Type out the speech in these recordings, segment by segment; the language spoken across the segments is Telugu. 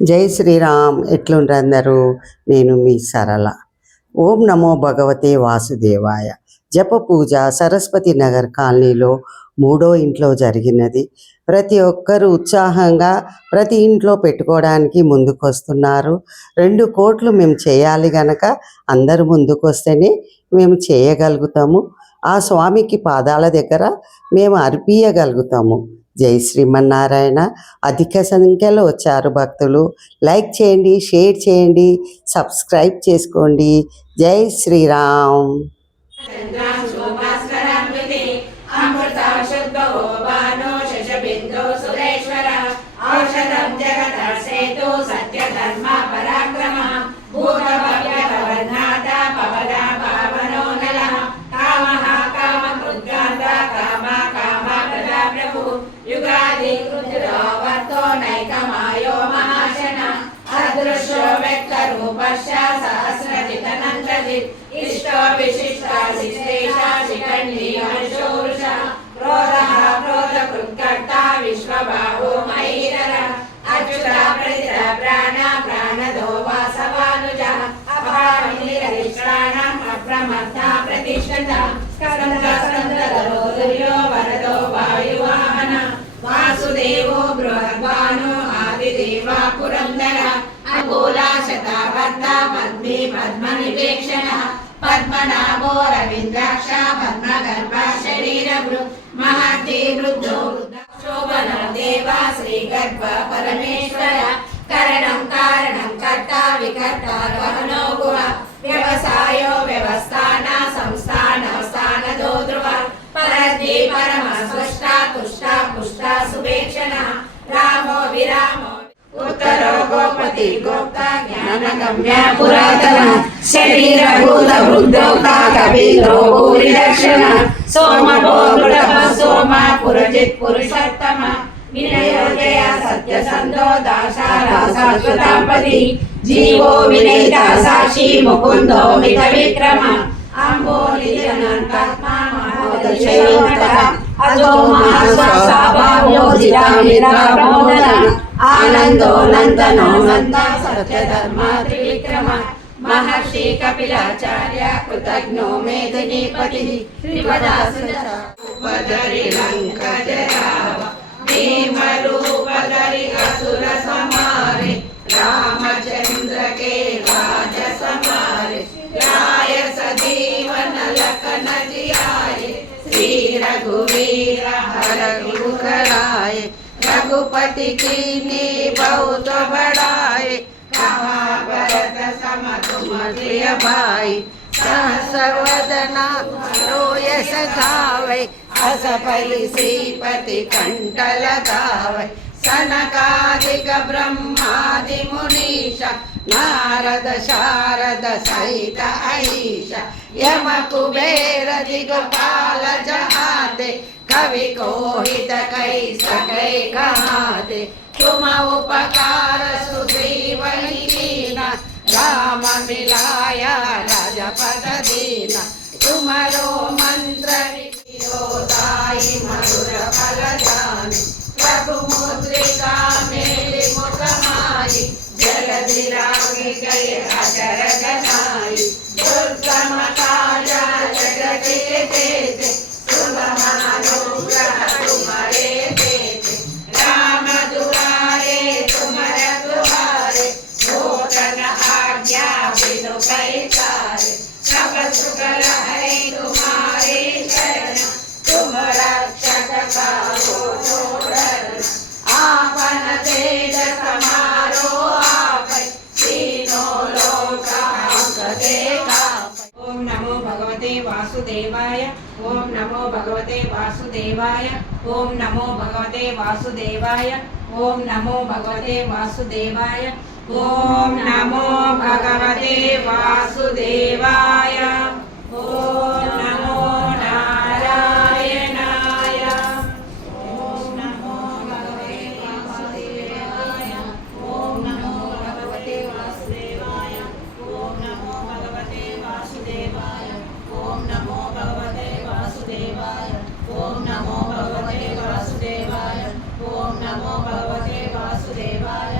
జై శ్రీరామ్. ఎట్లుండ్రు అందరూ? నేను మీ సరళ. ఓం నమో భగవతే వాసుదేవాయ. జప పూజ సరస్వతి నగర్ కాలనీలో 3వ ఇంట్లో జరిగినది. ప్రతి ఒక్కరూ ఉత్సాహంగా ప్రతి ఇంట్లో పెట్టుకోవడానికి ముందుకొస్తున్నారు. 2 కోట్లు మేము చేయాలి గనక అందరూ ముందుకొస్తేనే మేము చేయగలుగుతాము. ఆ స్వామికి పాదాల దగ్గర మేము అర్పియగలుగుతాము. జై శ్రీమన్నారాయణ. అధిక సంఖ్యలో వచ్చారు భక్తులు. లైక్ చేయండి, షేర్ చేయండి, సబ్స్క్రైబ్ చేసుకోండి. జై శ్రీరామ్. వాసుదేవో బృహద్వానో ఆదిదేవ పురందర అగోలా శతావర్త పద్మే పద్మనివేక్షణ పద్మనాభో రవీంద్రాక్ష పద్మగర్భ శరీరభృ మహర్షి వృద్ధో శోభన దేవ శ్రీగర్భ పరమేశ్వర కరణం కారణం కర్త వికర్త గహనో గుణ వ్యవసాయో వ్యవస్థాన సంస్థాన స్థానదో ధ్రువ పరద్వి పరమ స్పష్ట తుష్ట పుష్ట సుభేక్షణ రామో విరామో ఉత్తరో గోపతి గోప్త జ్ఞానగమ్య పురాతన శరీరభూత వృద్ధోక్త కపీంద్రో భూరి దక్షిణ సోమభో మృడభ సోమ పురజిత్ పురుషోత్తమ వినయోజయ సత్యసంధో దాశారాసాశ్వతాపతి జీవో వినయిత సాక్షి ముకుందో మిత విక్రమ అంబో నిజనంతాత్మా మహోదశయోగత అజో మహాస్వాభావ్యోజిత నిరాప్రమోదన ఆనందో నందనో నంద సత్యధర్మ త్రివిక్రమ మహర్షి కపిలాచార్య కృతజ్ఞో మేదినీపతి త్రిపదాసురి లంక జరావ భీమరూపధరి అసుర సమారే రామచంద్ర కే రాజ సమారే రాయ సజీవన లఖన జియాye శ్రీ రఘువీర హరగు कराए रघुपति की नी बहुत बढ़ाए कहा भरत सम तुम प्रिय भाई सहस वदना रोयस गावे अस फली श्रीपति कंठ लगावे सनकादिक ब्रह्मादि मुनीश नारद शारद सहित ऐश यम कुबेर दिगपाल जहाते कवि कोहित कई सकै कहाते तुम उपकार सुग्रीव कीना राम मिलाया राजपद दीना तुम्हारो मंत्र दाई मधुर फल जानी प्रभु मुद्रिका मेली मुख माई जलधि रागी गए अजर गनाई दुर्गम काजा जगत के तेज सुगमानुग्रह तुम्हारे तेज राम दुआरे तुम रखवारे भोजन आज्ञा बिनु पैसारे सब सुख है तुम्हारे शरण तुम रक्षक काहो आपन तेज समारो आप तीनों लोक देखा। ओम नमो भगवते वासुदेवाय ओम नमो भगवते वासुदेवाय ओम नमो भगवते वासुदेवाय ओम नमो भगवते वासुदेवाय ओम नमो भगवते वासुदेवाय ओम नमो नारायणाय ओम नमो भगवते वासुदेवाय ओम नमो भगवते वासुदेवाय ओम नमो भगवते वासुदेवाय ओम नमो भगवते वासुदेवाय ओम नमो भगवते वासुदेवाय ओम नमो भगवते वासुदेवाय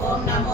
ओम नमो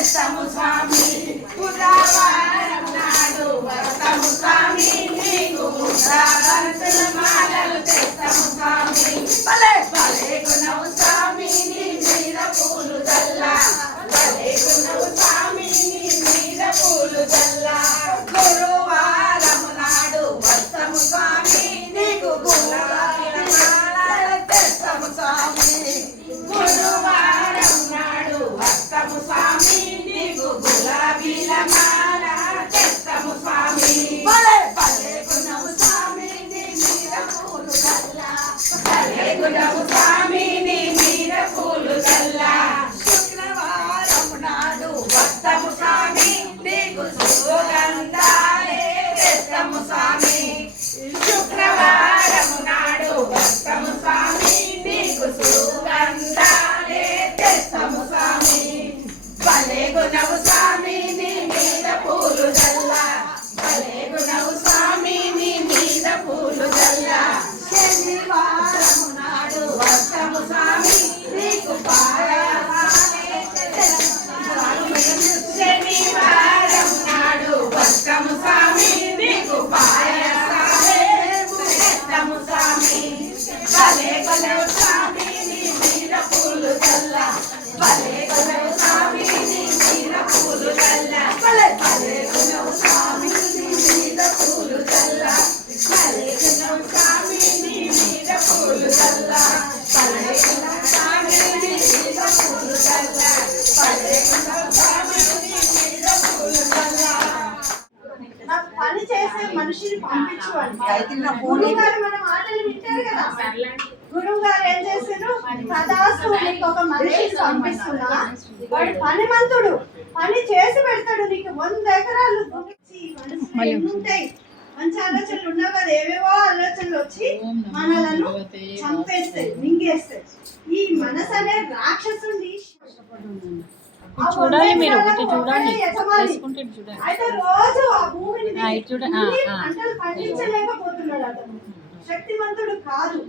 తెస్తాము స్వామి బుధవారం నాడు వస్తాము స్వామి నీకు ముద్రాగంతుల మాలలు తెస్తాము స్వామి భలే భలే గుణవు స్వామి నీ మీద పూలు చల్లా భలే గుణవు స్వామి నీ మీద పూలు చల్లా గురువారం నాడు వస్తాము స్వామి నీకు గులాబీల మాలలు తెస్తాము స్వామి గురువారం నాడు వస్తాము స్వామి నీకు గులాబీల మాల తెస్తాము స్వామి భలే భలే గుణవు స్వామి నీ మీద పూలు చల్లా భలే గుణవు స్వామి నీ మీద పూలు చల్లా శుక్రవారం నాడు వస్తాము స్వామి నీకు సుగంధాలే తెస్తాము స్వామి శుక్రవారం నాడు వస్తాము స్వామి నీకు సుగంధాలే తెస్తాము స్వామి భలే గుణవు స్వామి నీ మీద పూలు చల్లా భలే గుణవు స్వామి నీ మీద పూలు చల్లా శనివారం నాడు వస్తాము స్వామి నీకు పాయసాలే తెస్తాము స్వామి శనివారం నాడు వస్తాము స్వామి నీకు పాయసాలే తెస్తాము స్వామి భలే గుణవు స్వామి నీ మీద పూలు చల్లా భలే గుణవు స్వామి నీ మీద పూలు చల్లా భలే భలే గుణవు స్వామి నీ మీద పూలు చల్లా భలే గుణవు స్వామి నీ మీద పూలు చల్లా భలే గుణవు స్వామి నీ మీద పూలు చల్లా భలే గుణవు స్వామి నీ మీద పూలు చల్లా నాకు పని చేసే మనిషిని పంపించు అంటే గురువు గారు మన మాటలు వింటారు కదా. గురువు గారు ఏం చేశారు, సదాసు నీకు ఒక మనిషిని పంపిస్తున్నా, వాడు పనిమంతుడు, పని చేసి పెడతాడు, నీకు 100 ఎకరాలు దున్నిచ్చి మనసులో ఎన్ని ఉంటాయి మంచి ఆలోచనలు ఉన్నావు కదా, ఏవేవో ఆలోచనలు వచ్చి మనలను చంపేస్తాయి, మింగేస్తాయి. ఈ మనసు అనే రాక్షసుని చూడాలి, మీరు ఒకటి చూడండి, చేసుకుంటే చూడండి. అయితే రోజు ఆ భూమిని ఇటు చూడండి. పంటలు పండించలేకపోతున్నాడు అతను, శక్తివంతుడు కాదు.